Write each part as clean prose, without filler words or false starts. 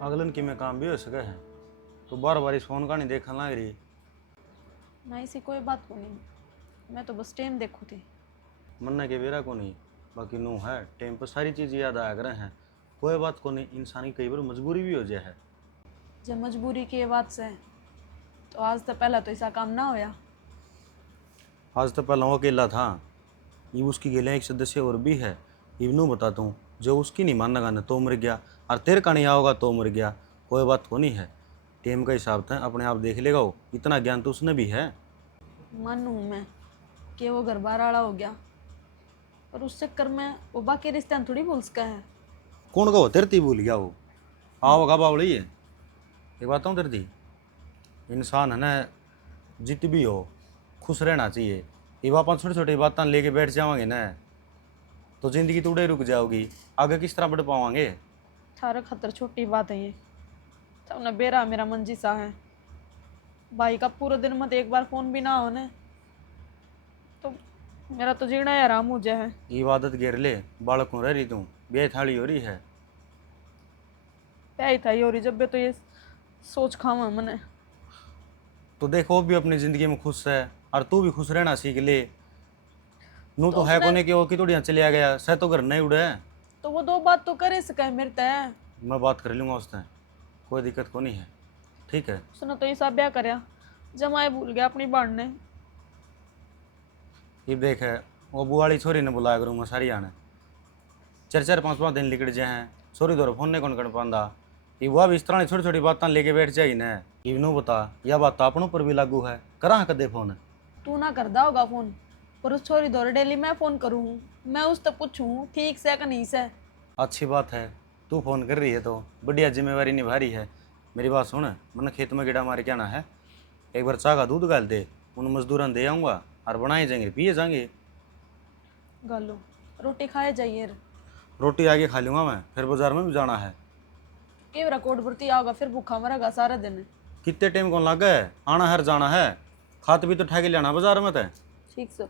अगलन की में काम भी हो सके है तो बार बार इस फोन का नहीं देखने लग रही। ना ऐसी कोई बात को नहीं, मैं तो बस टाइम देखू थी। मन्ना के बेरा को नहीं, बाकी नू है टाइम पर सारी चीज़ याद आया करें हैं। कोई बात को नहीं, इंसान की कई बार मजबूरी भी हो जाए है। जब मजबूरी की ये बात से तो आज तो पहला तो ऐसा काम ना होया। आज तो पहला वो अकेला था, ये उसकी गेले एक सदस्य और भी है। इवनू बता दूँ, जो उसकी नहीं मानना गाना तो मर गया, और तेरे का नहीं आओगा तो मर गया। कोई बात को नहीं है, टाइम का हिसाब था अपने आप देख लेगा वो, इतना ज्ञान तो उसने भी है। मानू मैं कि वो घर बार आड़ा हो गया, पर उस चक्कर में वो बाकी रिश्ते थोड़ी भूल सका है। कौन का हो तेरे ती भूल गया वो, आओगा बावड़ी है। एक बात हूँ तेरे दी, इंसान है ना, जित भी हो खुश रहना चाहिए। ये अपन छोटी छोटी बातें लेके बैठ जाओगे ना तो ज़िंदगी तो उड़े रुक जाओगी, आगे किस तरह बढ़ पाओगे। थारा खतर छोटी बात है ये, तब ना बेरा मेरा मन जिसा है। भाई का पूरा दिन मत एक बार फोन भी ना होने तो मेरा तो जीना ही आराम हो जाए है। ये आदत घेर ले, बालकों रह रही तू, ब्याह थाली हो रही है। प्याई था ये, और जब भी तो ये सोच खावा मने। तो देखो वो भी अपनी ज़िंदगी में खुश है, और तू भी खुश रहना सीख ले। नू तो तो है उसने कोने कि वो कि तोड़ियाँ चलिया गया सह तो घर नहीं उड़े। तो वो दो बात तो करे सका है मेरे तय। मैं बात कर लूँगा उससे, कोई दिक्कत को नहीं है, ठीक है। उसने तो ऐसा ब्याह करया जमाए भूल गया अपनी बाण ने। ये देख है, वो बुआड़ी छोरी ने बुलाया करूँगा सारी आने, चार चार पाँच पाँच दिन लिकड़ जाए हैं, छोरी दौर फोन नहीं कौन कर पाता। ये वह भी इस तरह छोटी छोटी बातें लेके बैठ जाए ना। इवनू बता, यह बात तो अपनों पर भी लागू है, करा कदे फोन। तू ना करदा होगा फोन, पर उस छोरी दौरे डेली मैं फोन करूँ, मैं उस तक पूछूँ ठीक से कि नहीं से। अच्छी बात है, तू फोन कर रही है तो बढ़िया जिम्मेवारी निभा रही है। मेरी बात सुन, मन खेत में गिड़ा मारे क्या ना है, एक बार चाह का दूध गाल दे, उन मजदूरन दे आऊँगा और बनाए जाएंगे पिए जाएंगे। गालो रोटी खाए जाइए रे। रोटी आगे खा लूँगा मैं, फिर बाजार में भी जाना है। केवरा कोट भरती आओगा फिर भूखा मरेगा सारा दिन। कितने टाइम कौन लग है, आना हर जाना है, खात भी तो ठेके लेना बाजार में। तो ठीक से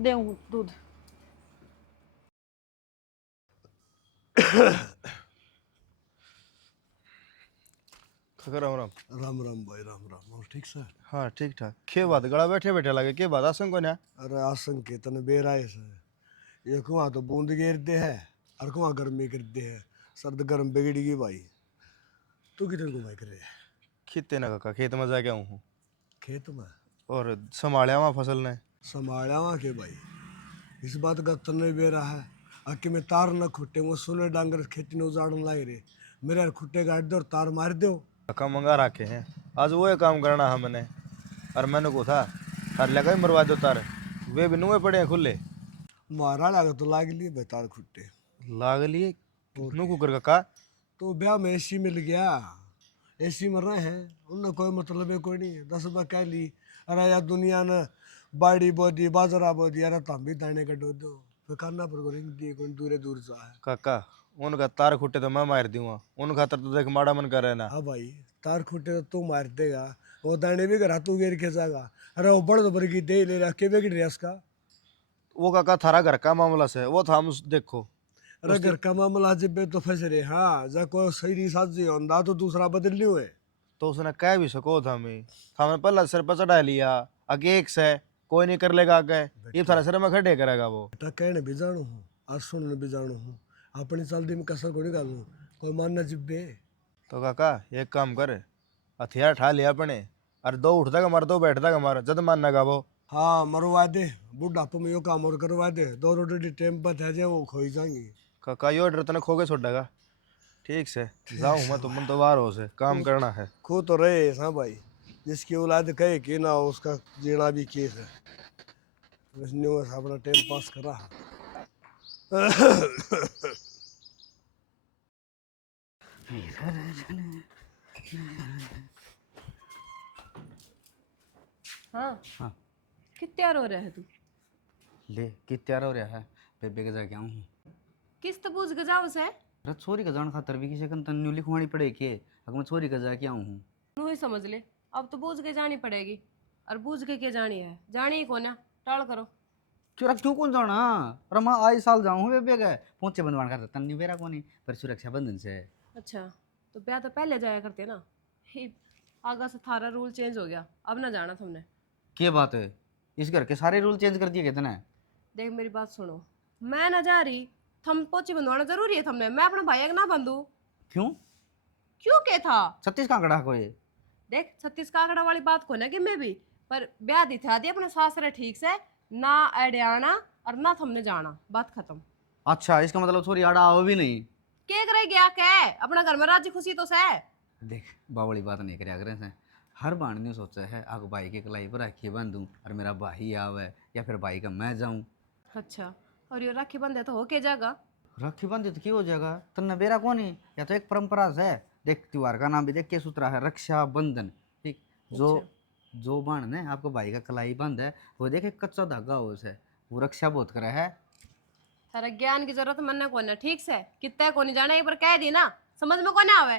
दे दूध। खकर राम राम। राम राम भाई, राम राम। और ठीक से? हाँ ठीक ठाक। के बात गड़ा बैठे बैठे लगे के बात आसंग को ना। अरे आसन के तने बेराए से ये कुआं तो बूंद गिर दे है और कुआं गर्मी कर दे है, सर्द गर्म बिगड़ गई भाई। तू किधर घुमाई करे? खिते ना काका खेत में जाके आऊँ हूँ खेत में और संभालिया वहाँ फसल ने। संभाला वहाँ के भाई, इस बात का तने बेरा है। आके में तार न खुट्टे वो सुने डांगर खेती ने उजाड़न लाए रे, मेरे यार खुट्टे गाड़ दो और तार मार दो। काका मंगा रखे हैं, आज वो ये काम करना हमने। और मैंने को था तार लगा ही मरवा दो तार, वे भी नुए पड़े हैं खुले। मारा लगा तो लाग लिए भाई तार खुट्टे। लाग लिए नु कुकर काका। तो ब्याह में एसी मिल गया, एसी में रहे हैं, उनने कोई मतलब है कोई नहीं है। 10 रुपये कह ली, अरे यार दुनिया ने बाड़ी बो दी बाजरा बो दी, अरे तम भी दाने का डो दो, फिर खाना पर को रिंग दिए कोई दूरे दूर सा है। काका उनका तार खुट्टे तो मैं मार दूंगा, उन खातर तो देख माड़ा मन कर रहे ना। हाँ भाई, तार खुट्टे तो तू मार देगा, वो दाने भी घर तू घेर के जाएगा। अरे वो बड़ तो की दे ले रहा के बेगड़ रहा इसका। वो काका थारा घर का मामला से वो था देखो। अरे घर का मामला जब बे तो फंस रहे, हाँ जा कोई सही नहीं साथ जी होंदा तो दूसरा बदल लियो है। तो उसने कह भी सको था मैं, था मैं पहला सिर पर चढ़ा लिया, आगे एक से कोई नहीं कर लेगा, आगे ये थारा सिर में खड़े करेगा वो। बेटा कहने भी जानू हूँ और सुनने भी जानू हूँ, अपनी चलती में कसर को निकालू, कोई मानना जिब्बे। तो काका एक काम कर, हथियार ठा लिया अपने, और दो उठता का मार दो बैठता का मार, जद मानना वो। हाँ मरवा दे, बुढ़ापे में यो काम और करवा दे, 2 रोटी टाइम पर थे जाए वो खोई जाएंगी। काका यो डर तने खो के छोड़ेगा। ठीक से जाऊँ मैं, तो मन तो बाहर हो से काम करना है। खो तो रहे हाँ भाई, जिसकी औलाद कहे कि ना हो उसका जीना भी केस है। बस न्यू अपना टाइम पास कर रहा। हाँ हाँ कित तैयार हो रहा है तू? ले कि तैयार हो रहा है, बेबे के जाके आऊँ। किस्त बूझ गजाव से अरे छोरी का जान खातर भी किसी का न्यू लिखवानी पड़े के, अगर मैं छोरी का जाके आऊँ हूँ। तू ही समझ ले, अब तो बूझ के जानी पड़ेगी। और बूझ के क्या जानी है, जानी ही कौन है, टाल करो। चुरा क्यों कौन जाना, अरे मैं आई साल जाऊँ बेबे के पहुँचे बंधवान करता तन्नी बेरा को नहीं, पर सुरक्षा बंधन से। अच्छा तो ब्याह तो पहले जाया करते ना। ही आगा से थारा रूल चेंज हो गया, अब ना जाना तुमने। क्या बात है, इस घर के सारे रूल चेंज कर दिए कितने? देख मेरी बात सुनो, मैं ना जा रही, थम पोची बंधवाना जरूरी है तुमने, मैं अपना भाई ना बंधू। क्यों? क्यों क्या था? 36 कांकड़ा को ये? देख 36 का आंकड़ा वाली बात को ना कि मैं भी, पर ब्याह दिखा दिया अपने सासरे ठीक से, ना अड़े आना और ना तुमने जाना, बात खत्म। अच्छा, इसका मतलब छोरी आड़ा आओ भी नहीं? क्या करे गया क्या अपना घर में राजी खुशी तो से। देख बावड़ी बात नहीं करे अगर से हर बाण ने सोचा है आग भाई के कलाई पर राखी बांधूं और मेरा भाई आवे या फिर भाई का मैं जाऊं। अच्छा, और ये राखी बंधे तो हो के जाएगा? राखी बांधी तो क्यों हो जाएगा? तन्ने बेरा कौन है? या तो एक परंपरा है। देख त्योहार का नाम भी देख के सूत्रा है, रक्षाबंधन। ठीक, जो जो बाण ने आपको भाई का कलाई बांध है वो देखे कच्चा धागा हो उसे, वो रक्षा बहुत करे है। थारा ज्ञान की जरूरत मन्ने को ना ठीक से, कितना को नहीं जाना एक बार कह दी ना, समझ में कौन आवे।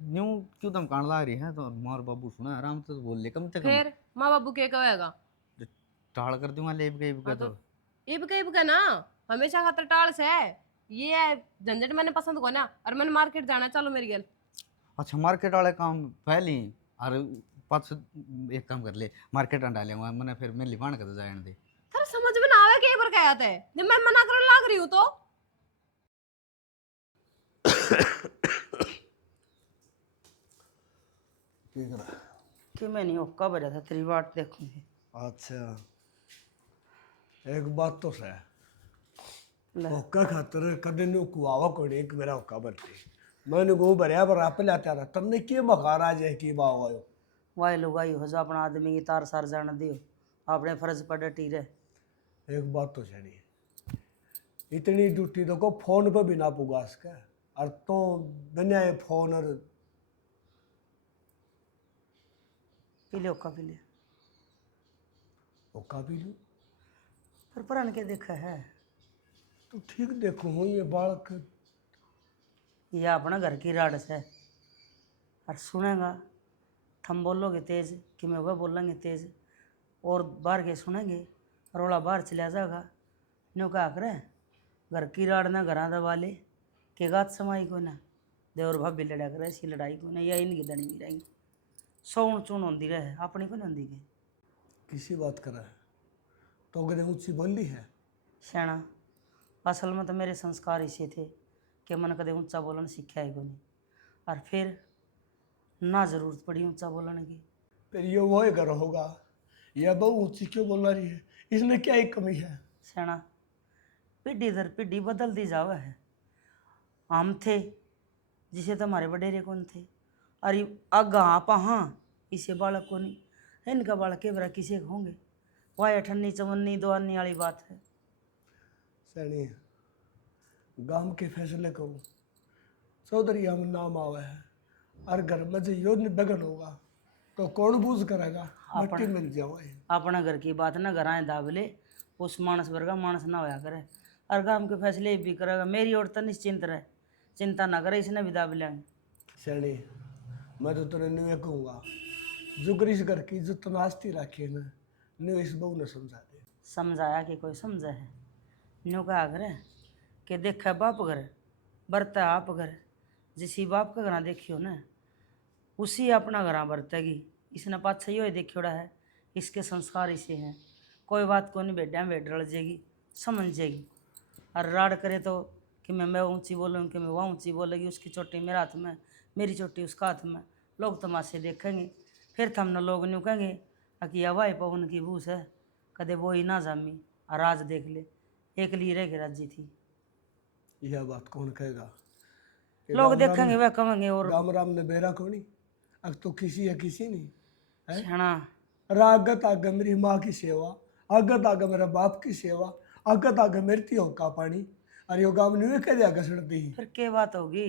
न्यू क्यों तुम कान ला रही है? तो मार बाबू सुना आराम से बोल ले कम से कम। फिर माँ बाबू के कहेगा? टाल कर दूंगा लेब के हाँ तो। इब के ना, हमेशा खातर टाल से है ये झंझट मैंने पसंद को ना, और मैंने मार्केट जाना, चलो मेरी गल। अच्छा, मार्केट वाले काम पहले और पाँच एक काम कर ले, मार्केट डाले हुआ मैंने फिर मैं लिवान कर जाए दे। थारा समझ में ना आवे कि एक बार कह आते हैं जब मैं मना करने लाग रही हूँ तो। ठीक है। कि मैं नहीं होका बजा था तेरी बात देखूंगी। अच्छा, एक बात तो है, ले होका खातर कदे नु कुआवा कोड़ी एक मेरा होका बनती मैंने गो भरया पर आप लाता रहा तमने के मखार आ जाए की बाव आयो। वाई लुगाई हो जा अपना आदमी की तार सार जान दियो, अपने फर्ज पर डटी रहे। एक बात तो छड़ी, इतनी ड्यूटी तो को फोन पे बिना पुगा सके, और तो बिना ये फोन और पी ले होका पी ले, होका भी लू पर परन के देखा है तो ठीक देखो हूँ ये बालक। ये अपना घर की राड से, और सुनेगा थम बोलोगे तेज कि मैं वह बोलेंगे तेज, और बाहर के सुनेंगे रोला बाहर चला जाएगा। न्यू क्या करे घर की राड ना घरा दबा ले के गात समाई को ना, देवर भाभी लड़ा करे ऐसी लड़ाई को ना, या इनकी दनी भी रहेंगी सौन चून होती रहे अपनी को नहीं होती के। किसी बात करा है तो अगर ऊंची बोली है श्याणा असल में तो मेरे संस्कार ऐसे थे कि मन कदे ऊंचा बोलना सीखा ही को नहीं, और फिर ना जरूरत पड़ी ऊंचा बोलने की। फिर ये वो ही घर होगा, यह बहु ऊंची क्यों बोल रही है, इसमें क्या एक कमी है। श्याणा पीढ़ी दर पीढ़ी बदलती जावा है। हम थे जिसे तो हमारे वडेरे कौन थे, अरे आगा आप हाँ इसे बालक को नहीं, इनका बालक के बरा किसे होंगे, वाह अठन्नी चवन्नी दोआनी वाली बात है। सैनी गांव के फैसले को चौधरी हम नाम आवे है, और घर में जो युद्ध बगन होगा तो कौन बूझ करेगा, मट्टी मिल जाओगे। अपना घर की बात ना घराए दाब ले, उस मानस वर्गा मानस ना होया करे, और गांव के फैसले भी करेगा। मेरी और तो निश्चिंत रहे, चिंता ना करे, इसने भी दाब लेंगे। सैनी मैं तो तेरे न्यू कहूँगा, जुगरी इस घर की इज्जत नास्ती रखी है ना, न्यू इस बहू ने समझा दे। समझाया कि कोई समझा है, न्यू कहा करे कि देखा बाप घर बरता आप घर, जिसी बाप का घर देखियो ना उसी अपना घर बरतेगी। इसने पाछा यो देखियोड़ा है, इसके संस्कार इसे हैं, कोई बात को नहीं बेटा बेट रल जाएगी समझ जाएगी। और राड़ करे तो कि मैं ऊंची बोलूँ कि मैं वहाँ ऊंची बोलेगी, उसकी चोटी मेरे हाथ में मेरी चोटी उसका हाथ में, लोग तमाशे देखेंगे। फिर थम न लोग न्यू कहेंगे कि हवाई पवन की भूस है, कदे वो ही ना जामी और आज देख ले एक लिए रह के राजी थी। यह बात कौन कहेगा कि लोग राम राम देखेंगे वह कहेंगे। और राम राम ने बेरा कोनी, अब तो किसी है किसी नहीं है। छना रागत आगे मेरी माँ की सेवा, आगत आगे मेरा बाप की सेवा, आगत आगे मेरी थी होका पानी, और यो गाँव नहीं कह दिया घसड़ती ही। फिर क्या बात होगी,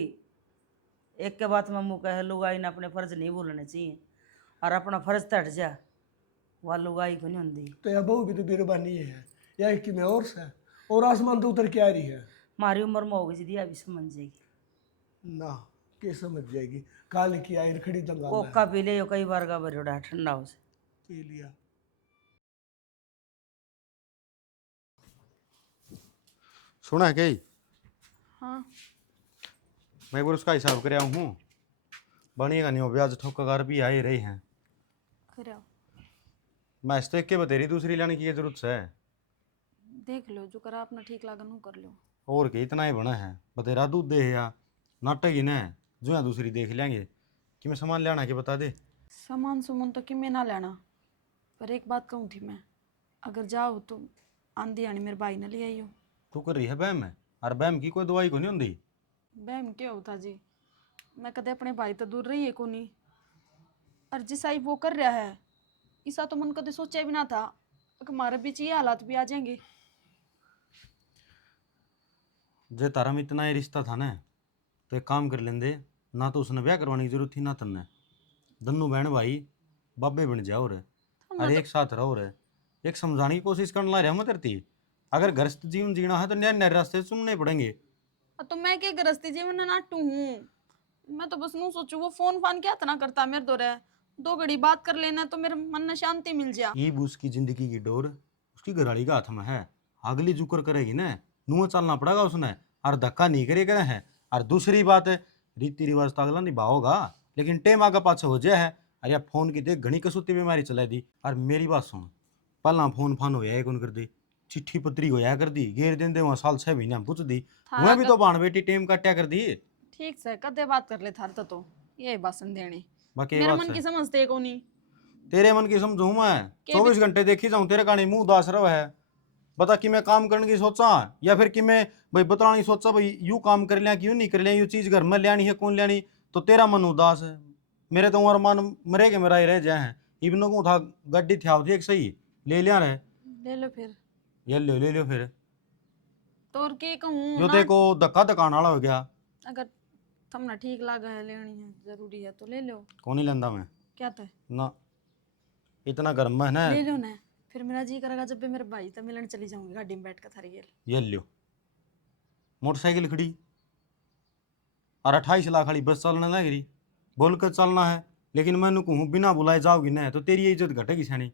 एक के बात में मुँह कहे लुगाई ने अपने फर्ज नहीं भूलने चाहिए, और अपना फर्ज तट जा वह लुगाई को नहीं होती। तो यह बहू भी तो बिरबानी है, यह कि मैं और से और आसमान तो उतर के आ रही है हमारी उम्र में होगी सीधी अभी समझ जाएगी ना, के समझ जाएगी। काल की आई खड़ी दंगा वो का पी ले कई बार का बरोड़ा ठंडा हो से पी लिया। सुना है कई? हाँ मैं एक बार उसका हिसाब कर हूँ, बनेगा नहीं वो ब्याज ठोकर भी आ ही रही हैं। फिर आओ, मैं इस तो के बतेरी दूसरी लाने की जरूरत है। देख लो जो करा अपना ठीक लागन वो कर लो। और क्या इतना ही बना है, बतेरा दूध दे या नाटक ही न है, जो यहाँ दूसरी देख लेंगे कि मैं सामान लेना के बता दे। सामान सुमन तो कि मैं ना लेना, पर एक बात कहूँ थी मैं, अगर जाओ तो आंधी आनी मेरे भाई ने ले आई हो। तू कर रही है बहम है, और बहम की कोई दवाई को नहीं होती। बहम क्या होता जी, मैं कदे अपने भाई तो दूर रही है को नहीं, और जिस आई वो कर रहा है ऐसा तो मन कदे सोचा भी ना था कि हमारे बीच ये हालात भी आ जाएंगे। जे तारा में इतना ही रिश्ता था ना, तो एक काम कर लेंदे, ना तो उसने ब्याह करवाने की जरूरत थी ना तन्ने। दोनों बहन भाई बाबे बन जाओ रे, और एक साथ रहो रे, एक समझाने की कोशिश करने ला रहा मैं तेरती। अगर गृहस्थ जीवन जीना है तो नए नए रास्ते चुनने पड़ेंगे। तो मैं क्या गृहस्थी जीवन में नाटू हूँ, मैं तो बस नू सोचू वो फोन फान क्या इतना करता मेरे दो रे, 2 घड़ी बात कर लेना तो मेरे मन में शांति मिल जा। ईब उसकी जिंदगी की डोर उसकी घराड़ी का हाथ में है, अगली जुकर करेगी ना, नुआ चलना पड़ेगा उसने, और धक्का नहीं करे करे है। और दूसरी बात है, रीति रिवाज तो अगला निभा होगा, लेकिन टेम आगे पाछे हो जाए है। अरे यार फोन की देख घनी कसुती बीमारी चला दी। और मेरी बात सुन, पहला फोन फान होया है कौन कर दी, चिट्ठी पत्री होया कर दी, घेर दिन दे वहाँ साल 6 महीने हम पूछ दी, हाँ, वह भी तो बाण बेटी टेम काट्या कर दी। ठीक से कदे बात कर ले थार तो ये भाषण देने बाकी ये मेरा बात मन की है, समझते को नहीं। तेरे मन की समझू मैं, के 24 घंटे देखी जाऊं तेरे कहानी मुंह उदास रहा है। बता कि मैं काम करने की सोचा, या फिर कि मैं भाई बतानी सोचा भाई यूं काम कर लिया कि यूं नहीं कर लिया, यूं चीज घर में लेनी है कौन लेनी, तो तेरा मन उदास है। मेरे तो उम्र मन मरे के मेरा ही रह जाए हैं। इबनों को था गड्डी थी आवती एक सही ले लिया रहे, ले लो फिर, ये ले लो फिर। तो और के कहूँ जो ना, देखो धक्का धकान वाला हो गया। अगर तुमने ठीक लगा है लेनी है जरूरी है तो ले लो। कौन ही लेंदा मैं क्या था, ना, इतना गर्म है ना। ले लो ना, फिर मेरा जी करेगा जब भी मेरे भाई तो मिलने चली जाऊंगी गाड़ी में बैठ कर थारी गेल। ये लो मोटरसाइकिल खड़ी और 28 लाख वाली बस चलने लग रही, बोल कर चलना है, लेकिन मैंने कहूँ बिना बुलाए जाओगी ना तो तेरी इज्जत घटेगी सैनी।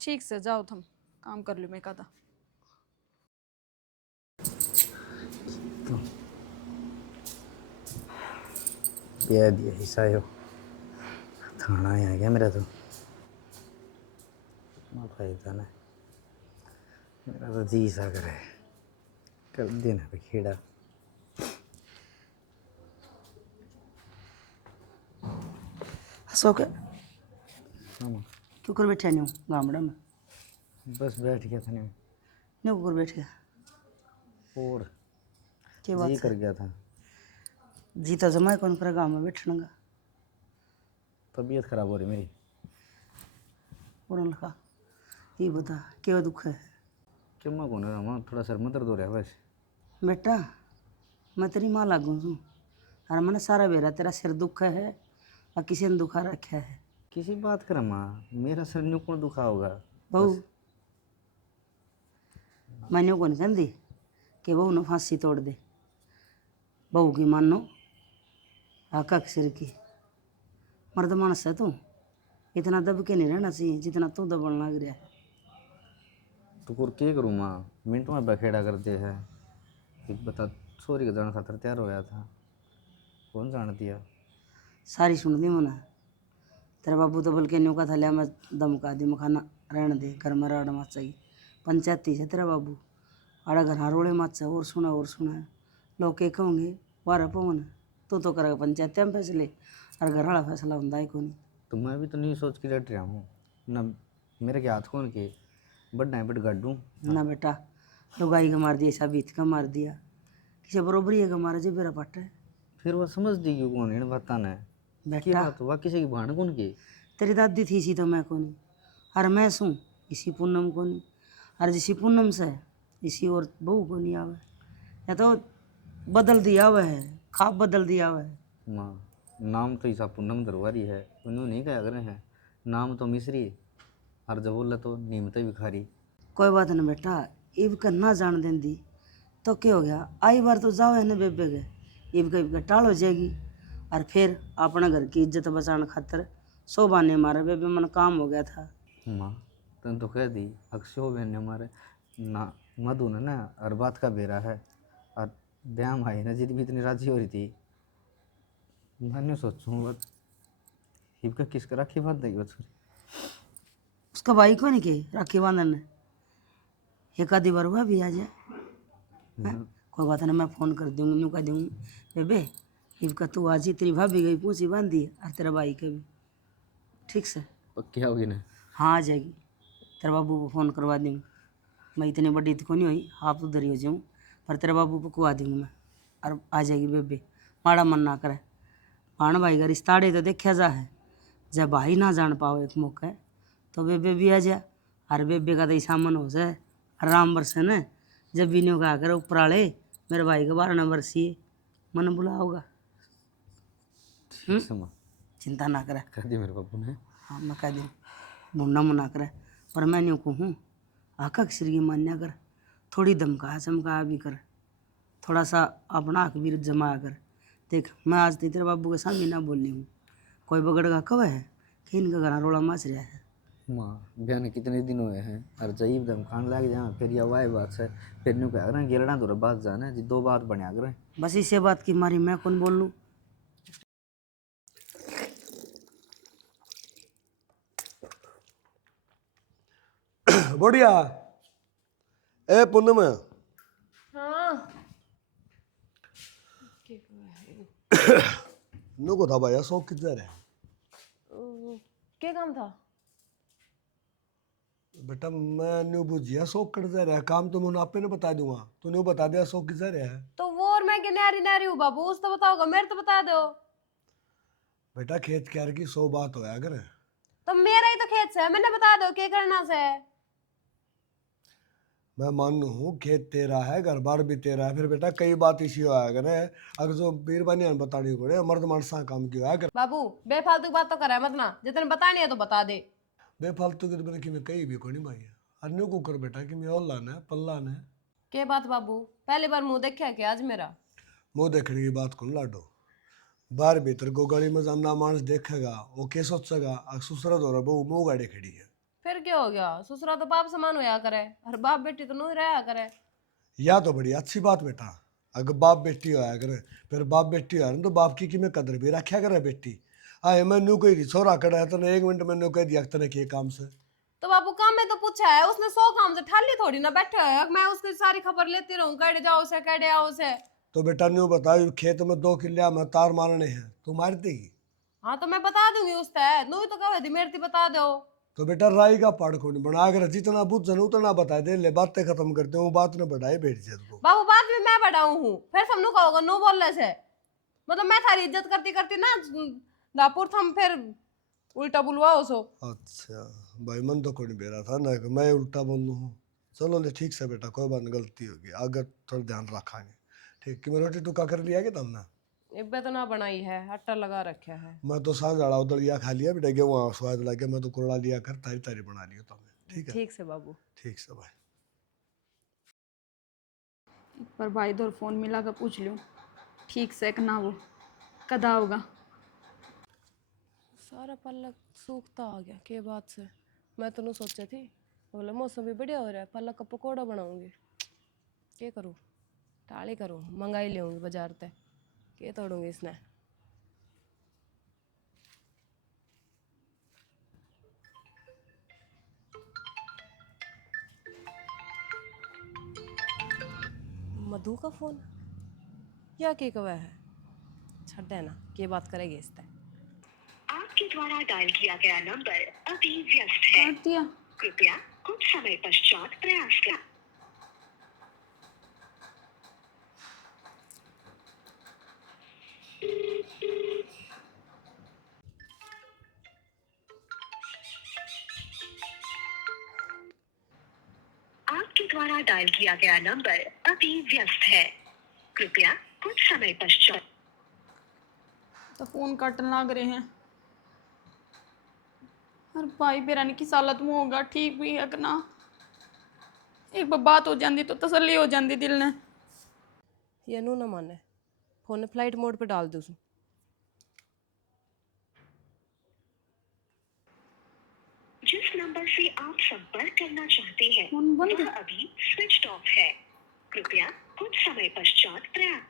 ठीक से जाओ तुम काम कर लो मैं कदा। ये दिया हिस्सा यो खाना ही आ गया मेरा तो इतना फायदा ना, मेरा तो जी सा करे कर देना पे खेड़ा। हंसो के क्यों कर बैठे नहीं गामड़ा में? बस बैठ गया था नहीं, नहीं कर बैठ गया और क्या बात जी है? कर गया था, जी तो जमा कौन कर गाँव में बैठने का तबीयत खराब हो रही मेरी। और लगा ये बता क्या दुख है? क्यों मैं कौन है, थोड़ा सर में दर्द हो रहा है बस। बेटा मैं तेरी माँ लागू हूँ और मैंने सारा बेरा तेरा सिर दुख है और किसी ने दुखा रखा है। किसी बात कर माँ, मेरा सर न्यू कौन दुखा होगा। बहू मैंने को नहीं कहती कि बहू ने फांसी तोड़ दे, बहू की मानो आका के सिर की। मर्द मानस है तू, इतना दब के नहीं रहना चाहिए जितना तू दबन लग रहा है। तो कुर क्या करूँ माँ, मिनट में बखेड़ा करते हैं। एक बता सोरी का जान खातर तैयार होया था, कौन जान दिया। सारी सुन दी मैंने, तेरा बाबू तो बल्कि न्यू का थलिया में दमका दी मखाना रहने दे घर में राड़ मत चाहिए। पंचायती है तेरा बाबू, आड़ा घर रोड़े मत चाहिए। और सुना लोग के कहोगे वारा पवन तू तो करेगा पंचायत में फैसले और घर वाला फैसला होता है कौन। तो मैं भी तो नहीं सोच के डट रहा हूँ ना, मेरे के हाथ कौन के बड़ा है बट गड्ढू ना बेटा लुगाई का मार दिया, ऐसा बीत का मार दिया, किसी बरोबरी है का मारा जो मेरा पट है। फिर वो समझ दी क्यों कौन इन बात ने की बेटा बात हुआ, किसी की भाण कौन की। तेरी दादी थी इसी तो मैं कोनी, और मैं सूँ इसी पूनम कोनी, और जिसी पूनम से इसी और बहू कोनी आवे, या तो बदल दिया हुआ है खाप बदल दिया हुआ है। माँ नाम तो ईसा पूनम दरबारी है, उन्होंने नहीं कहा करे हैं नाम तो मिश्री और जब बोला तो नीमत भिखारी। कोई बात नहीं बेटा, इब का ना जान देंदी तो क्या हो गया, आई बार तो जाओ है ना बेबे गए, इब का टाल हो जाएगी। और फिर अपना घर की इज्जत बचाने खातर 100 बहाने मारे, बेबे मन काम हो गया था। माँ तुम तो कह दी अक्षो बहन ने हमारे ना मधु ने ना और बात का बेरा है, और ब्याह आई ना जिद भी इतनी राजी हो रही थी, मैंने सोचूं बस हिबका किसका राखी बांध देगी बस। उसका भाई को नहीं के राखी बांधन ने एक आधी बार हुआ भी आ जाए। हैं? कोई बात नहीं, मैं फ़ोन कर दूंगी, यूँ कह दूंगी बेबे इनका तू आज ही तेरी भाभी गई पूछी बांधी और तेरा भाई का भी, ठीक से। पक्की होगी ना? हाँ आ जाएगी, तेरे बाबू को फ़ोन करवा दूँगी। मैं इतनी बड़ी तो नहीं हुई, आप उधर ही हो जाऊँ, पर तेरे बाबू को कुआ दूँगी मैं और आ जाएगी बेबे। माड़ा मन ना करे, भाण भाई का रिश्ताड़े तो देखा जा है, जब भाई ना जान पाओ एक मौका है तो बेबे भी आ जा। और बेबे का तो ऐसा मन हो जाए आराम बरसे न, जब भी नहीं कहा कर ऊपर वाले मेरे भाई का 12 बरसी है, मन बुला होगा। ठीक से माँ चिंता ना करे। कह दी मेरे बाबू ने। हाँ मैं कह दूँ मुन्ना मुन्ना करे, पर मैं नहीं कहूँ आका किसी की मान्या कर, थोड़ी धमका चमका भी कर, थोड़ा सा अपना हक भी जमाया कर। देख मैं आज तेरे बाबू के सामने ना बोली हूँ, कोई बगड़ का कब है कि इनका घर रोड़ा मच रहा है। माँ बयान कितने दिन हुए हैं और जईब दम खान लग जा फिर या वाई बात है फिर न्यू कह रहे हैं गिरना दूर बात जाना जी दो बात बढ़िया करें। बस इसे बात की मारी मैं कौन बोल लूँ। बढ़िया। ए पूनम हाँ नो को था भाई शौक किधर है क्या काम था? बेटा? मैं न्यू बुझिया शौक किधर है, काम तो मैं आपे ने बता दूंगा, तू न्यू बता दिया शौक किधर है। तो वो और मैं न्यारी न्यारी हूँ बाबू, उस तो बताओगे, मेरे तो बता दो। बेटा खेत क्यार की 100 बात होया अगर तो मेरा ही तो खेत से है, मैंने बता दो क्या करना से है। मैं मानू हूँ खेत तेरा है, घर बार भी तेरा है, फिर बेटा कई बात इसी होया अगर अगर जो बीरबानी बतानी को मर्द मानसा काम क्यों है। बाबू बेफालतू बात तो करे मत ना, जितने बतानी है तो बता दे। बेफालतू की तो मैंने कि मैं कहीं भी को नहीं भाई अन्य को कर बेटा कि मैं और लाना है पल्ला है। क्या बात बाबू, पहली बार मुंह देखा क्या आज मेरा? मुँह देखने की बात कौन लाडो, बाहर भीतर को गाड़ी में जानना मानस देखेगा वो क्या सोचेगा, ससुर हो रहा बहु मुँह गाड़ी खड़ी है। फिर क्या हो गया, ससुरा तो बाप समान होया करे और बाप बेटी तो नहीं रहा करे। या तो बड़ी अच्छी बात बेटा, अगर बाप बेटी होया करे फिर बाप बेटी होया तो बाप की मैं कदर भी रखा करे बेटी। आए मैं न्यू कोई छोरा कड़ा है तो 1 मिनट मैंने कह दिया तने के काम से। तो बाबू काम में तो पूछा है उसने, 100 काम से ठाली थोड़ी ना बैठे है, मैं उसकी सारी खबर लेती रहूं, कड़े जाओ से कड़े आओ से। तो बेटा न्यू बता खेत में 2 किल्ले में तार मारने हैं, तू मार देगी? हाँ तो मैं बता दूंगी उससे, नू तो कहो दी मेरे बता दो। तो बेटा राई का पाड़ खोनी बना कर जितना बुझन उतना बता दे, ले बातें खत्म करते हो, बात न बढ़ाए बैठ जाए तो। बाबू बात भी मैं बढ़ाऊ हूँ, फिर सब नू कहोगे नू बोलने से, मतलब मैं थारी इज्जत करती करती ना दापुर थम फिर उल्टा बुलवाओ सो। अच्छा भाई मन तो कोई नहीं बेरा था ना कि मैं उल्टा बोलूँ हूँ। चलो ले ठीक से बेटा, कोई बात नहीं, गलती होगी आगे थोड़ा ध्यान रखेंगे। ठीक कि मैं रोटी टुका कर लिया कि तुमने? इब्बे तो ना बनाई है, आटा लगा रखा है। मैं तो सांझ आड़ा उधर लिया खा लिया बेटा, गेहूँ स्वाद लगे, मैं तो कोड़ा लिया कर तारी तारी बना लियो तुमने। ठीक है ठीक से बाबू। ठीक से भाई। एक बार भाई दौर फ़ोन मिला कर पूछ लूँ ठीक से कि ना वो कदा होगा। सारा पल्लक सूखता आ गया के बात से, मैं तो नहीं सोचा थी, बोले मौसम भी बढ़िया हो रहा है, पल्लक का पकौड़ा बनाऊंगी, क्या करूँ, टाली करूँ, मंगाई ले बाजार से, के तोड़ूंगी इसने। मधु का फोन या के कवा है, छड़ देना, के बात करेगी इससे। आपके द्वारा डायल किया गया नंबर अभी व्यस्त है, काट दिया। कृपया कुछ समय पश्चात प्रयास करें। आपके द्वारा डायल किया गया नंबर अभी व्यस्त है, कृपया कुछ समय पश्चात। तो फ़ोन कटन लग रहे हैं। और भाई बेरानी की सालत में होगा ठीक भी है कि ना, एक बार बात हो जाती तो तसल्ली हो जाती दिल ने। ये नू ना माने, फोन फ्लाइट मोड पे डाल दो। जिस नंबर से आप संपर्क करना चाहते हैं फोन बंद वह अभी स्विच ऑफ है, कृपया कुछ समय पश्चात प्रयास।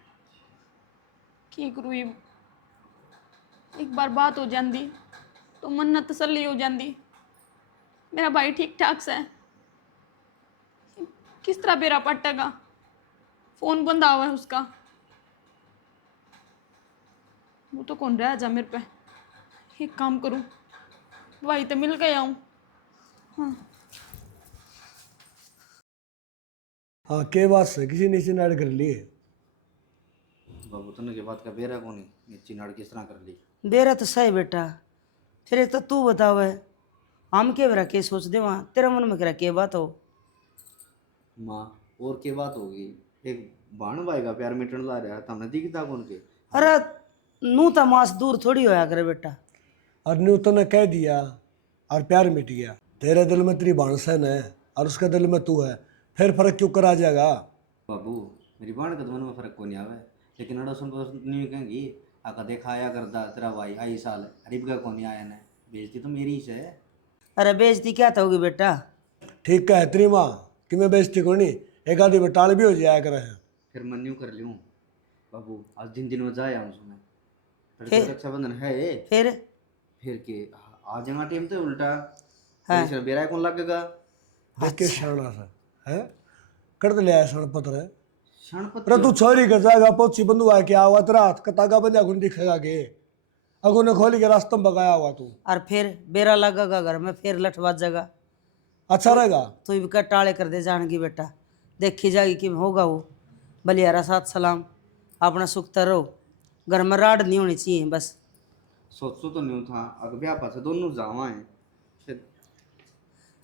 की करूँ ये एक बार बात हो जाती तो मन न तसल्ली हो जाती। मेरा भाई ठीक ठाक से है, किस तरह बेरा पटेगा? फोन बंद आवा है उसका, वो तो कौन रह जा मेरे पे। एक काम करूं, भाई तो मिल गया हूँ। हाँ हाँ के बात से किसी ने चिनाड़ कर लिए? बाबू तुमने के बात का बेरा कौन है चिनाड़ किस तरह कर ली? बेरा तो सही बेटा, फिर एक तो तू बताओ है, हम के बेरा के सोच दे वहाँ, तेरा मन में करा के बात हो? माँ और के बात होगी, एक बाण भाई का प्यार मिटन ला रहा था, हमने दिखता कौन के? अरे नू तो मास दूर थोड़ी होया करे बेटा। और न्यू ने कह दिया और प्यार मिट गया। तेरे दिल में तेरी भानसन है और उसके दिल में तू है, फिर फर्क क्यों करा जाएगा? बाबू मेरी बाण का तो मन में फर्क को नहीं आवे, लेकिन अड़ोसन को नहीं कहेंगी आका देखा आया करदा तेरा भाई आई साल अरीब का कौन आया ने, बेइज्जती तो मेरी ही से। अरे बेइज्जती क्या तो होगी बेटा? ठीक है तेरी माँ कि मैं बेइज्जती को नहीं, एक आधी बटाल भी हो जाया करे हैं। फिर मन यूँ कर लूँ बाबू, आज दिन में जाया हूँ सुने, फिर? फिर रक्षाबंधन है ये, फिर के आ जाएगा टाइम तो उल्टा हाँ। बेरा कौन लगेगा? देख के शाना सा है कर दे लिया सण पत्र है। क्षणपत्र अरे तू छोरी कर जाएगा पोची बंधु आ क्या हुआ तेरा हाथ कतागा बंधा गुन दिखेगा के अगो ने खोली के रास्ते में बगाया हुआ तू। और फिर बेरा लगेगा घर में, फिर लठवा जगह अच्छा रहेगा। तू भी कर टाले कर दे जान की बेटा, देखी जाएगी कि होगा वो। बलियारा साथ सलाम, अपना सुखता रहो, घर में राड नहीं होनी चाहिए बस। सोचो तो नहीं था अगर ब्याह पास दोनों जावा है फिर।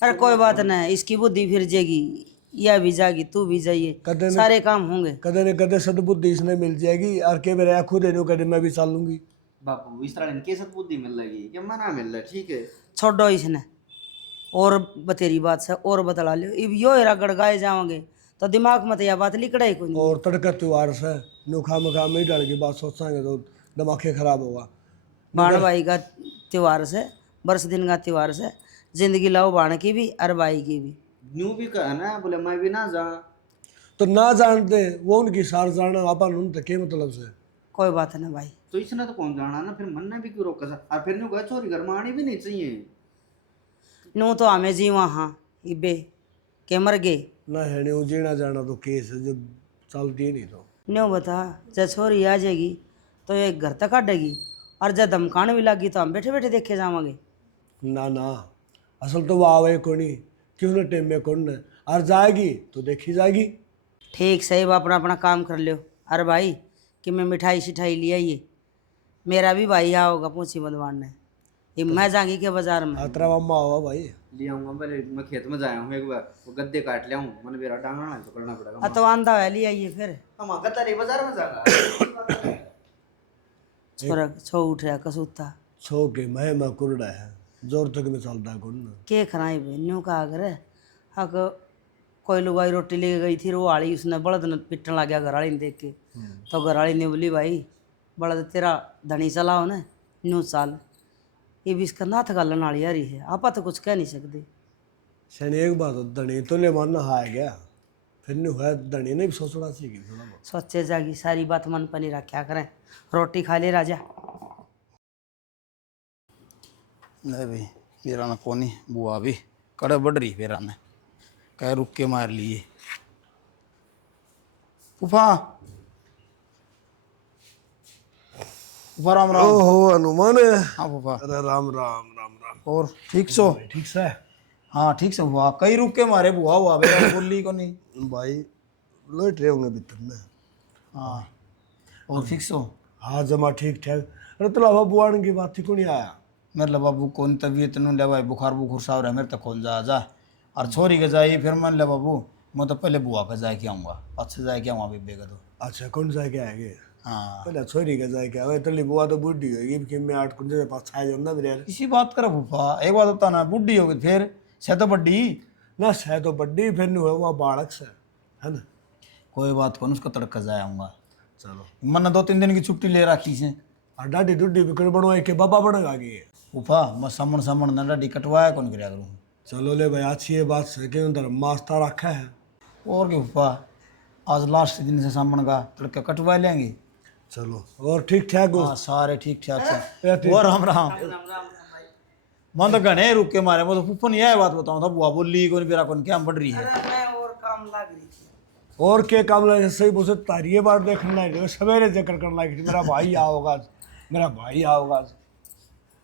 अरे कोई बात नहीं, इसकी बुद्धि फिर जाएगी, यह भी जाएगी, तू भी जाइए, कदे ने सारे काम होंगे। कदे न कदे सदबुद्धि इसने मिल जाएगी और के मेरे आँखों देने कदे मैं भी चाल लूंगी। बापू इस तरह इनके सद्बुद्धि मिल लगी क्या मना मिल रहा है? ठीक है छोड़ो इसने, और बतेरी बात से और बतला लियो, अब यो हेरा गड़गाए जाओगे तो दिमाग में तो यह बात लिकड़ा ही कोई। और तड़का त्योहार से नोखा मखा में डाल की बात सोचांगे तो दिमाग खराब होगा। बाण भाई का त्योहार से, बरस दिन का त्योहार से जिंदगी लाओ बाण की भी और भाई की भी। न्यू भी कहा ना बोले मैं भी ना जा, तो ना जानते वो उनकी सार जाना अपन उन तक के मतलब से। कोई बात नहीं भाई, तो इसने तो कौन जाना ना, फिर मन ने भी क्यों रोका सा? और फिर न्यू कहा छोरी घर में आनी भी नहीं चाहिए। नू तो हमें जी वहाँ इबे के मर गए। ना है नहीं जीना जाना तो केस है जो चलती ही नहीं तो। न्यू बता, जब छोरी आ जाएगी तो ये घर तक काटेगी, और जब धमकाने भी लगी तो हम बैठे बैठे देखे जावांगे। ना ना असल तो वो आवे को नहीं क्यों ना टेम में कौन न और जाएगी तो देखी जाएगी। ठीक सही, वो अपना अपना काम कर लियो। अरे भाई कि मैं मिठाई शिठाई ले आइए, मेरा भी भाई यहाँ होगा पूछी मधवान ने, ये मैं जाऊंगी के बाजार में। तेरा मम्मा हुआ भाई ले आऊंगा पहले, मैं खेत में जाया हूँ एक बार, वो गद्दे काट लिया हूँ, मैंने मेरा डांगना है तो करना पड़ेगा। तो आंधा है ले आइए फिर। हम गद्दा बाजार में जाएगा। छोरा छो उठ रहा कसूता छो के मैं कुरड़ा है जोर तक में चलता कौन न। के खराई भाई न्यू कहा करे हक कोई लुगाई रोटी लेके गई थी, वो आड़ी उसने बड़द ने पिटन लग गया घरवाली ने देख के, तो घरवाली ने बोली भाई बड़द तेरा धनी चलाओ ना न्यू साल, ये भी इसका नाथ गालन वाली यारी है, आपा तो कुछ कह नहीं सकते। शनि एक बात हो धनी तो ले मन हाय गया फिर नहीं हुआ धनी ने भी सोचना चाहिए थोड़ा बहुत। सोचे जागी सारी बात मन पर नहीं रखा करें, रोटी खा ले राजा। नहीं भाई मेरा ना कोनी बुआ भी कड़े बढ़ रही मेरा ने कह रुक के मार लिए। फूफा फूफा राम राम। ओहो हनुमान है। हाँ फूफा। अरे राम राम राम राम। और ठीक सो? ठीक से हाँ ठीक से हुआ, कई रुक के मारे बुआ हुआ मेरा बोली को नहीं भाई लोट रहे होंगे भीतर में। हाँ और ठीक सो? हाँ जमा ठीक ठाक। अरे तो लावा बुआन की बात थी को नहीं आया मेरे बाबू कौन तबीयत न ले भाई, बुखार बुखार सा रहा मेरे तक कौन जा और छोरी के जाई, फिर मन ले बाबू मैं तो पहले बुआ का जाए के आऊँगा, अच्छे जाए के आऊँगा बेबे का तो। अच्छा कौन जाके आएंगे? हाँ पहले छोरी का जाके आवे तली बुआ तो बुढ़ी होगी कि मैं 8 कुंजे के पास छाया जाऊँ ना मेरे यार। इसी बात करो फूफा, एक बात होता ना बुढ़ी होगी फिर से तो बड्डी ना सह तो बड्डी फिर नहीं हुआ वहाँ बालक से है ना। कोई बात कौन उसको तड़का जाए आऊँगा। चलो मन 2-3 दिन की छुट्टी ले रखी से और डाडी डुड्डी बिकड़ बनवाए के बाबा बनेगा आगे। फूफा मैं समण समण ना डाडी कटवाया कौन कराया करूँ। चलो ले भाई अच्छी ये बात से क्यों अंदर मास्ता रखा है। और क्या फूफा, आज लास्ट दिन से सामन का तड़का कटवा लेंगे। चलो और ठीक ठाक हो? हाँ सारे ठीक ठाक से। ठीक। वो राम राम। राम राम राम भाई। मैं तो घने रुक के मारे, मैं तो फुफन यह बात बताऊं था, बुआ बोली कौन बेरा कौन क्या बढ़ रही है। अरे मैं और काम लग रही थी। और के काम लगे सही पूछे तारिये बार देखना है सवेरे जिक्र करना है कि मेरा भाई आओगा आज, मेरा भाई आओगा आज।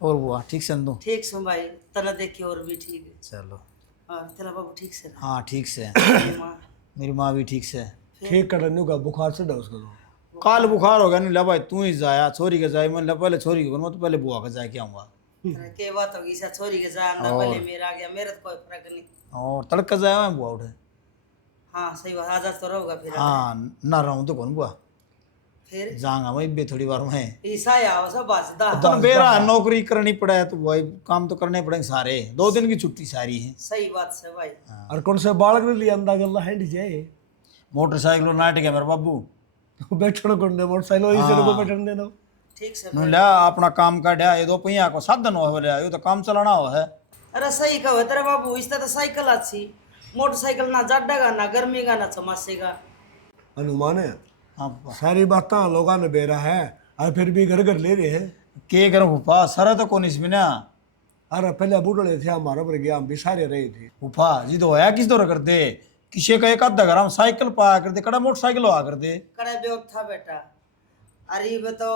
और बुआ ठीक से अंदो? ठीक सो भाई, तना देखी और भी ठीक है। चलो। हाँ तेरा बाबू ठीक से रहा? हाँ ठीक से। तेरी माँ? मेरी माँ भी ठीक से। ठीक कर का बुखार से उसको तो काल बुखार हो गया, नहीं ला भाई तू ही जाया छोरी के जाए, मैं पहले छोरी के मैं तो पहले बुआ के जाए के आऊंगा। अरे के बात होगी सा छोरी के जाना पहले मेरा आ गया, मेरा तो कोई फर्क नहीं। और तड़का जाया मैं बुआ उठे। हाँ सही बात, आजाद तो रहोगा फिर। हाँ ना रहूं तो कौन बुआ, फिर जाऊंगा मैं बे थोड़ी बार में। ईसा आओ सब बाजदा। तो बेरा नौकरी करनी पड़े तो भाई काम तो करने पड़ेंगे सारे, 2 दिन की छुट्टी सारी है। सही बात से भाई। और कौन से बालक ने लिया अंदा गल्ला हैंड जाए मोटरसाइकिल नाट गया मेरा बाबू, बैठने को ने मोटरसाइकिल इसे को बैठने देना। ठीक से मैं लिया अपना काम का ड्या, ये 2 पहिया को साधन हो रहा है, ये तो काम चलाना हो है। अरे सही कहो तेरे बाबू, इस तो साइकिल अच्छी, मोटरसाइकिल ना जाडेगा ना गर्मी का ना चमासेगा। अनुमान है हाँ सारी बात लोगों ने बेरा है और फिर भी घर घर ले रहे हैं। के करूँ फूफा, सारा तो कौन इसमें ना। अरे पहले बूढ़े थे हमारा पर गया, हम भी सारे रहे थे। फूफा जी तो होया किस दौर कर दे, किसी का एक आधा घर हम साइकिल पाया करते, कड़ा मोटरसाइकिल हुआ कर दे। कड़े बेवक था बेटा। अरे ये तो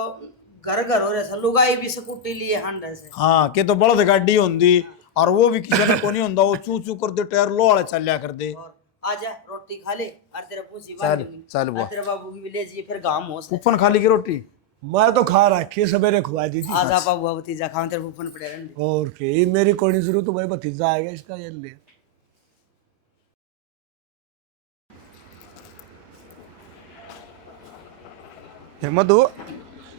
घर घर हो रहे थे, लुगाई भी स्कूटी लिए हंडे से। हाँ के तो बड़द गाड़ी होंदी, और वो भी किसी ने कोनी होंदा, वो चू चू कर दे टायर लो वाले चलिया कर दे। और आजा रोटी खा ले, और तेरा पूछी चल, बात चल बुआ। तेरे बाबू की भी ले जाइए फिर गांव हो से। फूफन खाली की रोटी मैं तो खा रखी सवेरे खुआ दी थी। आजा बाबू भतीजा खाओ, तेरे फूफन पड़े रहने। और के ये मेरी कोई नहीं जरूरत, तो भाई भतीजा आएगा इसका ये ले। मधु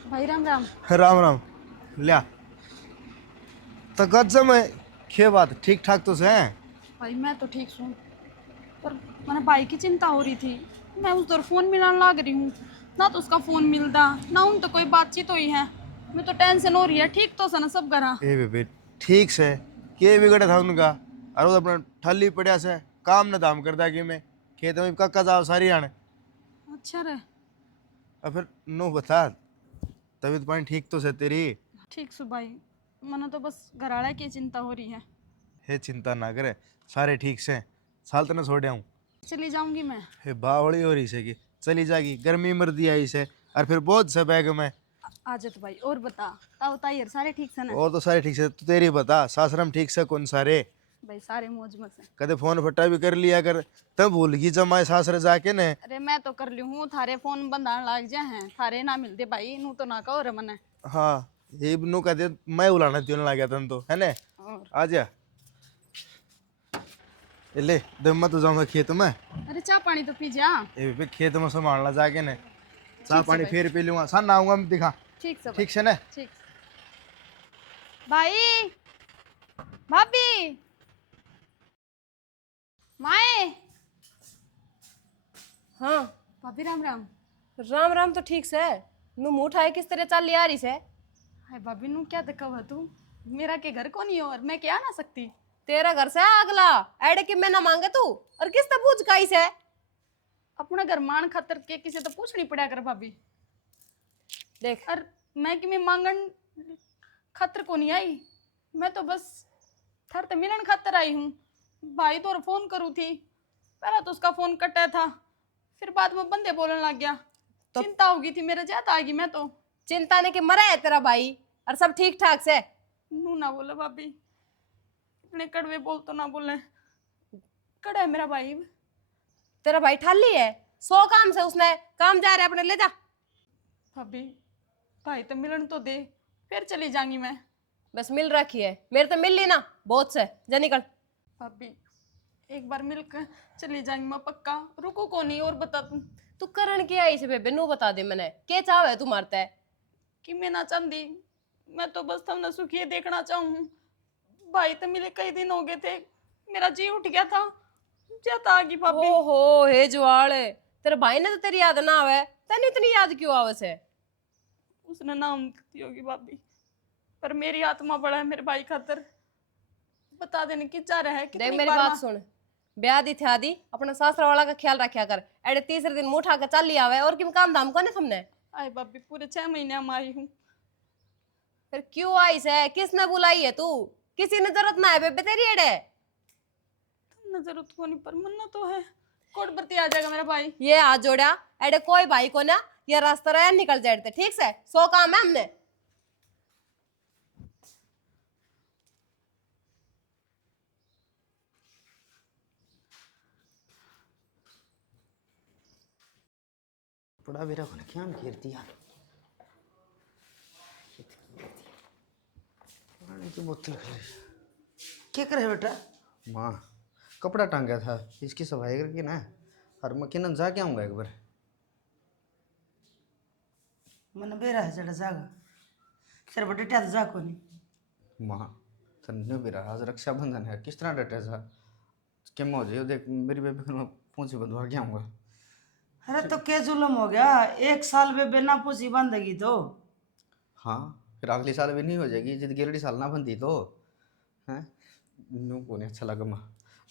भाई राम राम। राम राम। लिया तो गजब है, क्या बात ठीक ठाक तो से हैं? भाई मैं तो ठीक हूँ, पर मैंने भाई की चिंता हो रही थी। मैं उस दौर फोन मिलाने लग रही हूँ, ना तो उसका फोन मिलता ना उन तो कोई बातचीत हुई है। मैं तो टेंशन हो रही है। ठीक तो सना सब करा ए बेबे ठीक से, के बिगड़े था उनका, और वो अपना ठल्ली पड़िया से काम न दाम करता कि मैं खेत में कक्का जाओ सारी आने। अच्छा रे। और फिर नो बता, तबीयत पानी ठीक तो से तेरी? ठीक सु भाई, मना तो बस घराड़ा की चिंता हो रही है। हे चिंता ना करे, सारे ठीक से। साल तने छोड़ आऊँ, चली जाऊंगी मैं। हे बावड़ी हो रही से कि चली जाएगी, गर्मी मर दिया इसे, और फिर बहुत से बैग में। आजत भाई और बता, ताऊ ताई सारे ठीक से ना? और तो सारे ठीक से, तू तेरी बता, सासरम ठीक से कौन सारे? भाई सारे मौज में से। कदे फोन फट्टा भी कर लिया कर, तब भूल गई जमाए सासरे जाके ने। अरे मैं तो कर ली हूँ, थारे फोन बंधान लग जाए हैं, थारे ना मिलते भाई, नू तो ना कहो रे मने। हाँ ये नु कहते मैं उलाना त्यों लग गया तन तो है ने। और आ जा ये ले दम तो जाऊंगा खेत में। अरे चाय पानी तो पी जा। ये भी खेत में संभालना जाके ने, चाय पानी फिर पी लूंगा, सन आऊंगा मैं दिखा। ठीक से ठीक से ने। ठीक। भाई भाभी माए। हाँ भाभी राम राम। राम राम तो ठीक से। नू मुँह उठाए किस तरह चाल लिया रही से? हाय भाभी नू क्या दिक्कत है तू? मेरा के घर को नहीं हो और मैं क्या ना सकती? तेरा घर से अगला एडे कि मैं ना मांगे तू, और किस तरह पूछ काई से? अपना घर मान खातर के किसी तो पूछनी पड़ा कर भाभी। देख और मैं कि मैं मांगन खातर को नहीं आई, मैं तो बस थर ते मिलन खातर आई हूँ। भाई तो फोन करू थी, पहला तो उसका फोन कटा था, फिर बाद में बंदे बोलने लग गया। तो चिंता होगी थी मेरे, ज्यादा आ गई मैं तो। चिंता ने के मरा है तेरा भाई, और सब ठीक ठाक से? नू ना बोले भाभी, इतने कड़वे बोल तो ना बोले। कड़ा है मेरा भाई। तेरा भाई ठाली है, 100 काम से उसने काम जा रहा है अपने, ले जा। भाभी भाई तो मिलन तो दे, फिर चली जाऊंगी मैं। बस मिल रखी है, मेरे तो मिल ली ना बहुत से, जा निकल। भाभी एक बार मिलकर चली जाएंगी मैं पक्का, रुको को नहीं। और बता तू करण के आई से बेबे, नू बता दे मैंने के चाव है तू मारता है कि मैं ना चाहती, मैं तो बस तुमने सुखी देखना चाहूँ। भाई तो मिले कई दिन हो गए थे, मेरा जी उठ गया था, ज्यादा आ गई भाभी। ओहो हे जुआड़, तेरे भाई ने तो तेरी याद ना आवे, तेने इतनी याद क्यों आवे से? उसने नाम दी होगी भाभी, पर मेरी आत्मा बड़ा है मेरे भाई खातर। बता देने की जा रहा है। देख मेरी बात सुन, ब्याह दी थी आदि अपना सासरा वाला का ख्याल रखा कर। एडे तीसरे दिन मुंह उठा कर चल लिया आवे, और किम काम धाम को ने तुमने? आए भाभी पूरे 6 महीने हम आई हूँ। फिर क्यों आई है? किसने बुलाई है तू? किसी ने जरूरत ना है बेबे तेरी एड़े। तुमने जरूरत को नहीं पर मन्ना तो है कोट बरती आ जाएगा मेरा भाई। ये हाथ जोड़ा एडे कोई भाई को ना, ये रास्ता रहा निकल जाते ठीक से। 100 काम है हमने। बड़ा बेरा को क्या घेरती यार। पानी की बोतल क्या करे बेटा? माँ कपड़ा टांगा था, इसकी सफाई करके ना और मैं किन जा के आऊँगा एक बार। मन बेरा है जड़ा जागा तेरे बड़े टा जा को नहीं। माँ तन्ने बेरा आज रक्षाबंधन है, किस तरह डटे था क्या मौज है। देख मेरी बेबी को मैं पहुँची बंधवा के आऊँगा। अरे तो क्या जुल्म हो गया, 1 साल में बिना पूछी बंदेगी तो। हाँ फिर अगले साल भी नहीं हो जाएगी, जिद गेरड़ी साल ना बनती तो हैं। नू को नहीं अच्छा लगा माँ।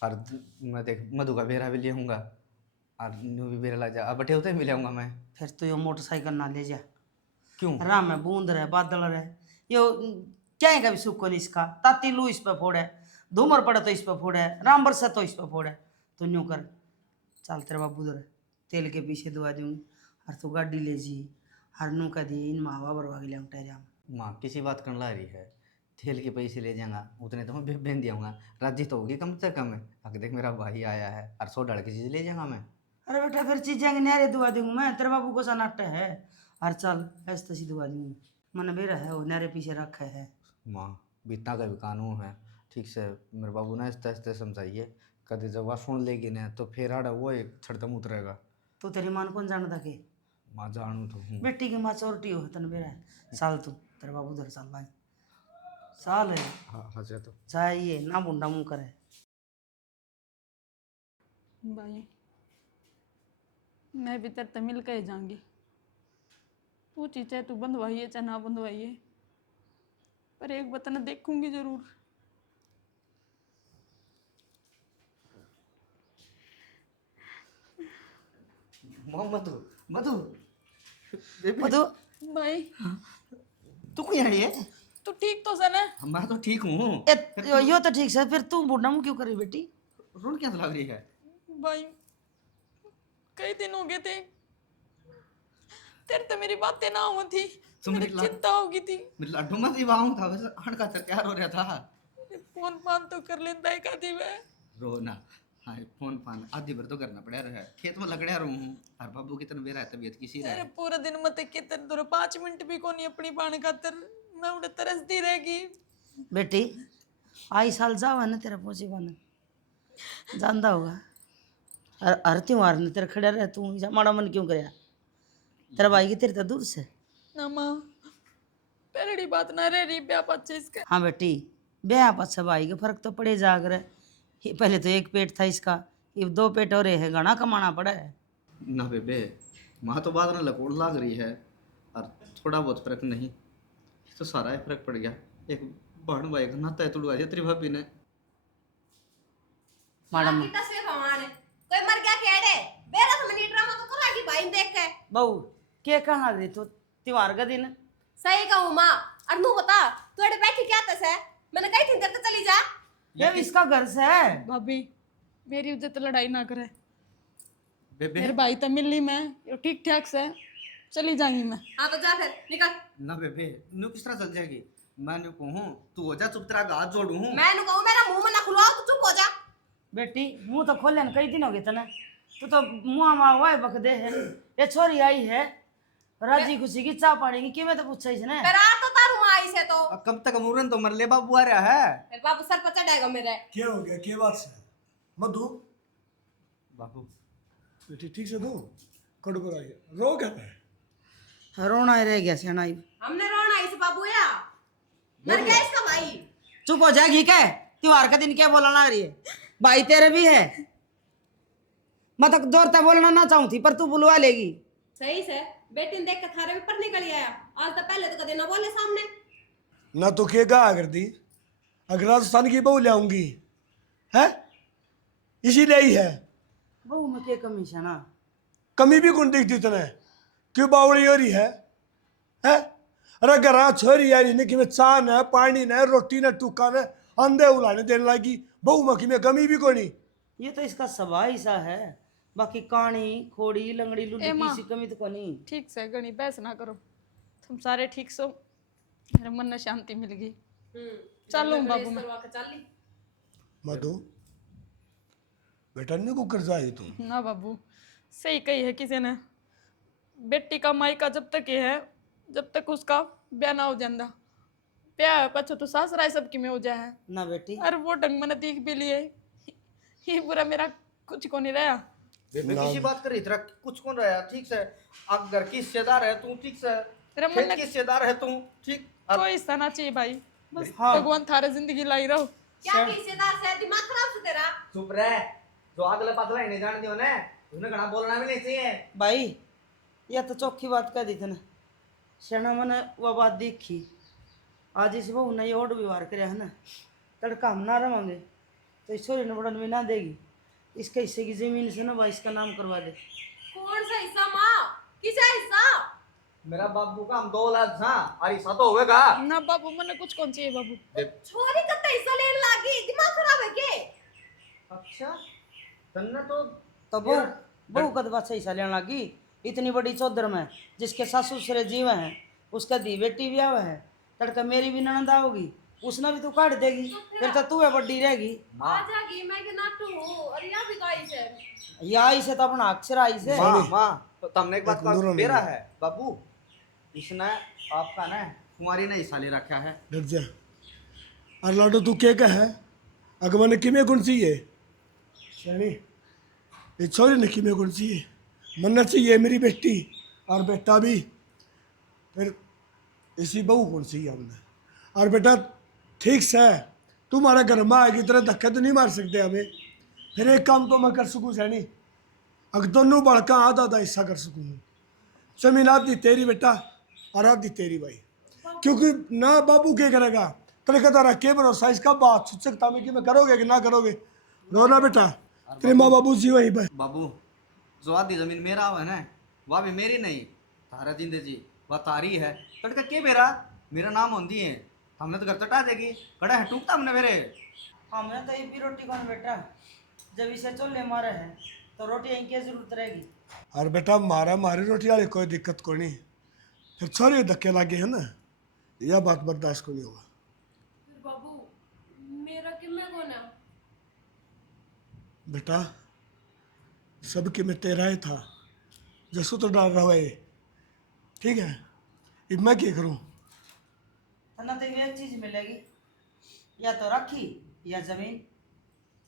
और मैं देख मधु का बेरा भी ले आऊँगा और नू भी बेरा लग जा। अब बटे होते भी ले आऊँगा मैं। फिर तो यो मोटरसाइकिल ना ले जा। क्यों? राम में बूंद रहे बादल रहे यो क्या का भी सुख को नहीं इसका। ताती लू इस पे फोड़े, धूमर पड़े तो इस पे फोड़े, राम बरसे तो इस पे फोड़े। तो न्यू कर चल तेरे बाबू दर तेल के पीछे दुआ दूंगी और तू गाड़ी ले जी हर नू का दी इन मावा बरवा के लिया जा। माँ किसी बात करने ला रही है, तेल के पैसे ले जाऊँगा उतने तो मैं बेन दियाँगा। राजी तो होगी कम से कम है। अगर देख मेरा भाई आया है और 100 डल की चीज़ ले जाऊँगा मैं। अरे बेटा फिर चीजें न्यारे दुआ दूंगी मैं, तेरे बाबू को सा नाट्य है। और चल ऐसे तसी दुआ दूंगी मन बेरा है वो न्यारे पीछे रखे है। माँ बीतना का भी कानून है ठीक से। मेरे बाबू ना ऐसे ऐसे समझाइए, कभी जब वह सुन लेगी ना तो फिर आड़ा वो एक छड़तम उतरेगा। तो तेरी मान कौन जानता के? माँ जानू तो हूँ। बेटी की माँ चोरटी हो तन बेरा है। साल तू तेरे बाबू दर साल भाई साल है हाँ हाँ जा तो चाहिए ना बुंडा मुँह करे। भाई मैं भी तेरे से मिल के ही जाऊंगी। पूछी चाहे तू बंधवाइए चाहे ना बंधवाइए, पर एक बतना देखूंगी जरूर। मधु मधु मधु भाई तू क्यों आई है? तू ठीक तो सन है? मैं तो ठीक हूँ। यो तो ठीक है, फिर तू बुढ़ा मुँह क्यों करी बेटी? रोड क्या लग रही है? भाई कई दिन हो गए थे तेरे तो मेरी बातें ना हुई थी, मेरी चिंता हो गई थी। मेरे लाडू मत दिवाऊं था वैसे हड़ का तैयार हो रहा था। फोन फान तो कर लेता है कभी मैं। रो ना हाँ फोन फान आधी भर तो करना पड़ा रहा है। खेत में लगड़िया रहूं और बाबू की तरह मेरा तबीयत किसी अरे रहा। पूरा दिन मत कितने दूर 5 मिनट भी कोनी अपनी बाण खातर मैं उड़े तरसती रहेगी। बेटी आई साल जावा ना तेरा पहुंची बन जानता होगा। हर त्योहार ने तेरे खड़े रहे तू माड़ा मन क्यों करया? तेरा भाई की तेरे तो दूर से ना माँ पहली बात ना रह रही ब्याह पच्चीस इसका। हाँ बेटी ब्याह पाछा भाई के फर्क तो पड़े जाग रहे। ये पहले तो एक पेट था इसका, ये 2 पेट हो रहे हैं, घना कमाना पड़ा है। ना बेबे माँ तो बात ना लकोड़ लाग रही है और थोड़ा बहुत फर्क नहीं तो सारा ही फर्क पड़ गया। एक बहन भाई का नाता है तुड़वा दिया तेरी भाभी ने। माड़ा मन कोई मर गया खेड़े बेरा तो मिनट ड्रामा तो कराएगी भाई देख के। बहू क्या कहा रही तू त्योहार का दिन? सही कहूँ माँ। और तू बता तू एडे बैठी क्या तस है? मैंने कही थी तेरे तो चली जा। ये इसका घर से है। भाभी मेरी वजह तो लड़ाई ना करे। बेबे मेरे भाई तो मिल ली मैं ये ठीक ठाक से चली जाऊंगी मैं। हाँ तो जा फिर निकल। ना बेबे नू किस तरह चल जाएगी? मैं नू कहूँ तू हो जा चुप तेरा हाथ जोड़ू हूँ। मैं नु कहूँ मेरा मुंह में ना खुलवाओ तो चुप हो जा। बेटी मुंह तो खोले कई दिन हो गए तना, तू तो मुँह माँ वाय बक दे है। ये छोरी आई है राजी खुशी की चाह पानी की किमें तो पूछा इसने। फिर आ तो तारू माँ आई से तो कब तक मुरन तो मरले बाबू आ रहा है। फिर बाबू सर पर चढ़ेगा मेरे। क्या हो गया, क्या बात से? मधु बाबू बेटी ठीक से दो कड़ू कर आई रो क्या है? रोना ही रह गया सेनाई। हमने रोना इस बाबू या मर गया इसका भाई। चुप हो जाएगी क्या? त्योहार का दिन क्या बोलना आ रही है? भाई तेरे भी है। मैं तो जोरता बोलना ना चाहूँ थी पर तू बुलवा लेगी। सही से बेटी ने देख के थारे ऊपर निकल आया। आज तो पहले तो कदे ना बोले सामने। ना तो क्या कहा कर दी अगर राजस्थान की बहू ले आऊंगी है इसीलिए ही है। बहू में क्या कमी है ना? कमी भी कौन दिखती तने? क्यों बावड़ी हो रही है? अरे घर छोरी यार इन्हें कि चाह न पानी न रोटी न टूका न अंधे उलाने देने लगी बहु मखी में कमी भी कोनी। ये तो इसका स्वभाव ही सा है, बाकी काणी खोड़ी लंगड़ी लुल्ली ए माँ। किसी कमी तो कोनी। ठीक से गणी बहस ना करो, तुम सारे ठीक सो, मेरे मन में शांति मिल गई। चलो बाबू मैं। मधु बेटा ने को कर जाए तुम ना बाबू, सही कही है किसी ने, बेटी का मायका जब तक ये है, जब तक उसका ब्याह ना हो जाता, ब्याह पछो तो सासराय सबकी में हो जाए है। ना बेटी, अरे वो ढंग मैंने देख भी लिए, ये बुरा मेरा कुछ को नहीं रहा। बेबे किसी बात कर इतना कुछ कौन रहा है? ठीक से अब घर की हिस्सेदार है तू, ठीक से तेरा मन खेत की हिस्सेदार है तू, ठीक। कोई हिस्सा ना चाहिए भाई, बस हाँ। भगवान थारे जिंदगी लाई रहो। क्या हिस्सेदार से दिमाग खराब से तेरा? चुप रह, जो अगले पतला ही नहीं जानती हो ना, उसने कहा बोलना भी नहीं चाहिए। भाई यह तो चौखी बात कह दी थी ना, शना मन वह बात देखी, आज इस बहू ने ये और व्यवहार करे है ना, तड़का हम ना रवांगे तो इस छोरी ने बड़न भी ना देगी, इसके हिस्से की जमीन से ना भाई इसका नाम करवा दे। कौन सा हिस्सा माँ? किसा हिस्सा? मेरा बाबू का हम 2 लाख था, और ऐसा तो होगा। ना बाबू मैंने कुछ कौन चाहिए बाबू। छोरी कत्ता हिस्सा लेने लागी, दिमाग खराब है के? अच्छा तन्ना तो बहू का बात सही सा लेने लगी, इतनी बड़ी चौधर में जिसके सासू ससुर जीव हैं, उसका दी बेटी भी आवा है, तड़का मेरी भी ननद आओगी, उसने भी तू काट देगी, फिर तो तू है बड्डी रहेगी। आ जागी, मैं के नाटू हूँ, और यहाँ भी गाई से। या आई से तो अपना अक्षर आई से। माँ तो तुमने एक बात एक नूरों का नहीं बेरा है। है बाबू, इसने आपका ना कुंवारी ने हिस्सा ले रखा है। डर जा और लाडो तू क्या कहे अगमन की में कौन सी है यानी ये छोरी ने की में कौन सी है मन्नत चाहिए मेरी बेटी और बेटा भी, फिर इसी बहू कौन सी है हमने। और बेटा ठीक से तुम्हारे घर में आएगी तरह धक्के तो नहीं मार सकते हमें, फिर एक काम तो मैं कर सकूँ सैनी, अगर दोनों बड़का आधा आधा हिस्सा कर सकूँ, जमीन आधी तेरी बेटा और आधी तेरी भाई, क्योंकि ना बाबू क्या करेगा तेरे का तारा के भरोसा इसका बात सोच सकता मैं कि मैं करोगे कि ना करोगे। रो ना बेटा, तेरे माँ बाबू जी वही भाई। बाबू जो आधी जमीन मेरा है ना, वह भी मेरी नहीं, तारा जिंदे जी वह तारी है, तड़का के बेरा मेरा नाम होती है, हमने तो घर तटा देगी, कड़ा है टूकता हमने मेरे। हमने तो ये भी रोटी कौन बेटा, जब इसे चोले मारे हैं तो रोटी यहीं की जरूरत रहेगी। और बेटा मारी रोटी वाली कोई दिक्कत को नहीं, फिर छोरे धक्के लागे है ना, यह बात बर्दाश्त को नहीं होगा। फिर बाबू मेरा किम्मे कौन है? बेटा सबके में तेरा ही था, जसू तो डाल रहा है, ठीक है। अब मैं क्या करूँ? ना तो एक चीज मिलेगी, या तो राखी या जमीन,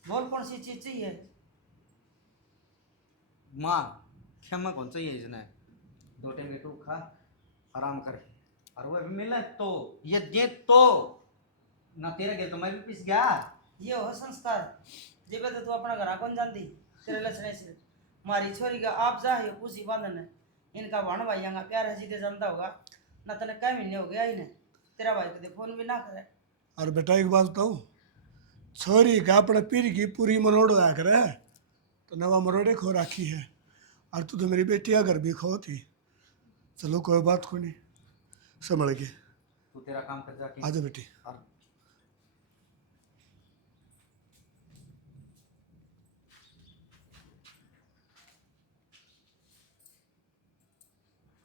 बोल कौन सी चीज चाहिए। माँ क्षमा कौन चाहिए इसने, 2 टाइम के टूक खा आराम कर, और वह भी मिले तो ये दे तो ना तेरा गया तो मैं भी पिस गया। ये हो संस्कार, जब तो तू अपना घर कौन जानती, तेरे लक्षण से मारी छोरी का आप जा है उसी बांधन है, इनका भाण भाइयों का प्यार है सीधे जानता होगा ना, तने कई महीने हो गया इन्हें, तेरा भाई कदे फोन भी ना करे। और बेटा एक बात बताऊँ, छोरी का अपने पीर की पूरी मरोड़ आया करे तो नवा मरोड़े खो राखी है, और तू तो मेरी बेटिया घर भी खो थी। चलो कोई बात को नहीं, संभल के तू तेरा काम कर जाके आजा बेटी। और